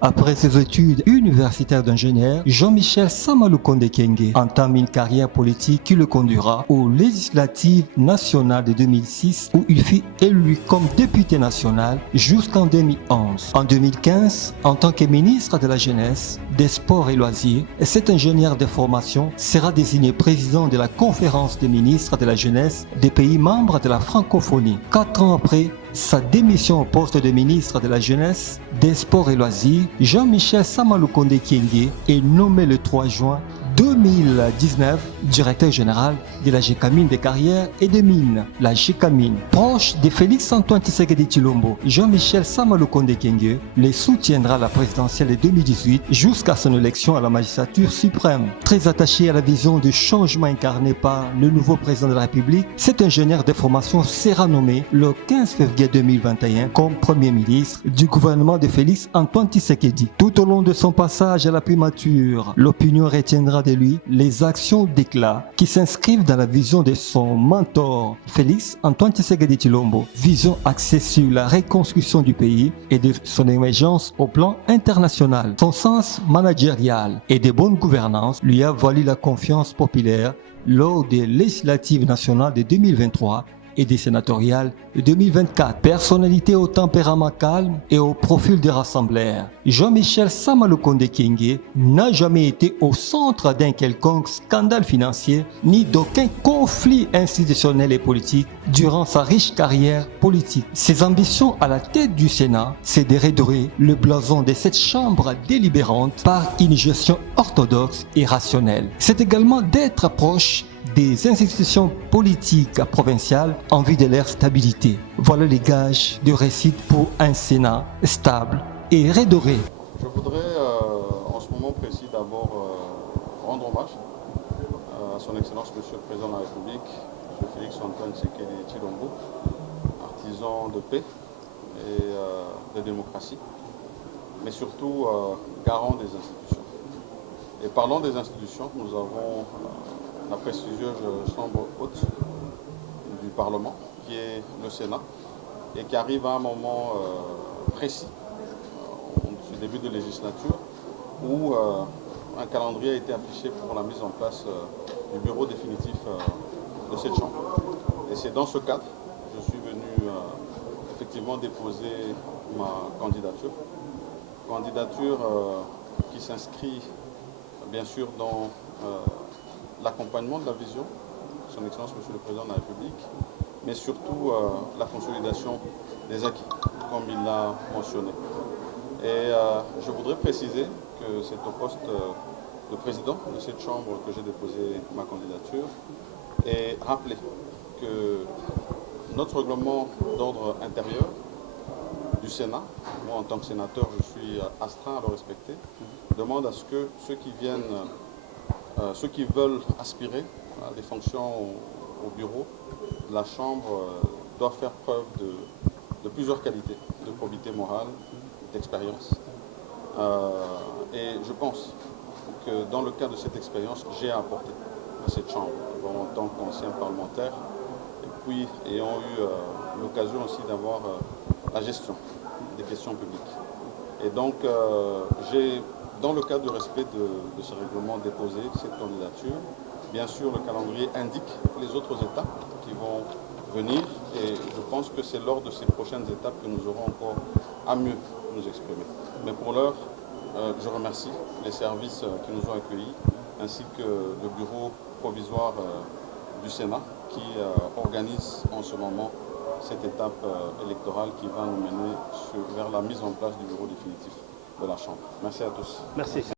Après ses études universitaires d'ingénieur, Jean-Michel Samalukonde Kyenge entame une carrière politique qui le conduira aux législatives nationales de 2006 où il fut élu comme député national jusqu'en 2011. En 2015, en tant que ministre de la Jeunesse, des Sports et Loisirs, cet ingénieur de formation sera désigné président de la conférence des ministres de la Jeunesse des pays membres de la francophonie. 4 ans après sa démission au poste de ministre de la Jeunesse, des Sports et Loisirs, Jean-Michel Samalukonde Kyenge est nommé le 3 juin 2019 directeur général de la GECAMINE des carrières et des mines, la GECAMINE. Proche de Félix-Antoine Tshisekedi Tshilombo, Jean-Michel Samalukonde Kyenge les soutiendra à la présidentielle de 2018 jusqu'à son élection à la magistrature suprême. Très attaché à la vision du changement incarné par le nouveau président de la République, cet ingénieur de formation sera nommé le 15 février 2021 comme Premier ministre du gouvernement de Félix-Antoine Tshisekedi. Tout au long de son passage à la primature, l'opinion retiendra de lui les actions d'éclat qui s'inscrivent dans la vision de son mentor Félix-Antoine Tshisekedi Tshilombo, vision axée sur la reconstruction du pays et de son émergence au plan international. Son sens managérial et de bonne gouvernance lui a valu la confiance populaire lors des législatives nationales de 2023 et des sénatoriales de 2024. Personnalité au tempérament calme et au profil des rassembleurs, Jean-Michel Samalukonde Kyenge n'a jamais été au centre d'un quelconque scandale financier ni d'aucun conflit institutionnel et politique durant sa riche carrière politique. Ses ambitions à la tête du Sénat, c'est de redorer le blason de cette chambre délibérante par une gestion orthodoxe et rationnelle. C'est également d'être proche des institutions politiques provinciales en vue de leur stabilité. Voilà les gages de réussite pour un Sénat stable et redoré. Je voudrais en ce moment précis d'abord rendre hommage à son Excellence Monsieur le Président de la République, M. Félix-Antoine Tshisekedi Tshilombo, artisan de paix et de démocratie, mais surtout garant des institutions. Et parlant des institutions, nous avons la prestigieuse chambre haute du Parlement, qui est le Sénat, et qui arrive à un moment précis, au début de législature, où un calendrier a été affiché pour la mise en place du bureau définitif de cette chambre. Et c'est dans ce cadre que je suis venu effectivement déposer ma candidature. Candidature qui s'inscrit bien sûr dans l'accompagnement de la vision de son Excellence Monsieur le Président de la République, mais surtout la consolidation des acquis, comme il l'a mentionné. Et je voudrais préciser que c'est au poste de président de cette Chambre que j'ai déposé ma candidature et rappeler que notre règlement d'ordre intérieur du Sénat, moi en tant que sénateur je suis astreint à le respecter, demande à ce que ceux qui veulent aspirer à des fonctions au bureau de la Chambre doivent faire preuve de plusieurs qualités, de probité morale, d'expérience. Et je pense que dans le cadre de cette expérience, j'ai apporté à cette Chambre, en tant qu'ancien parlementaire, et puis ayant eu l'occasion aussi d'avoir la gestion des questions publiques. Et donc, j'ai, dans le cadre du respect de ce règlement, déposé cette candidature. Bien sûr, le calendrier indique les autres étapes qui vont venir et je pense que c'est lors de ces prochaines étapes que nous aurons encore à mieux nous exprimer. Mais pour l'heure, je remercie les services qui nous ont accueillis ainsi que le bureau provisoire du Sénat qui organise en ce moment cette étape électorale qui va nous mener vers la mise en place du bureau définitif de la Chambre. Merci à tous. Merci.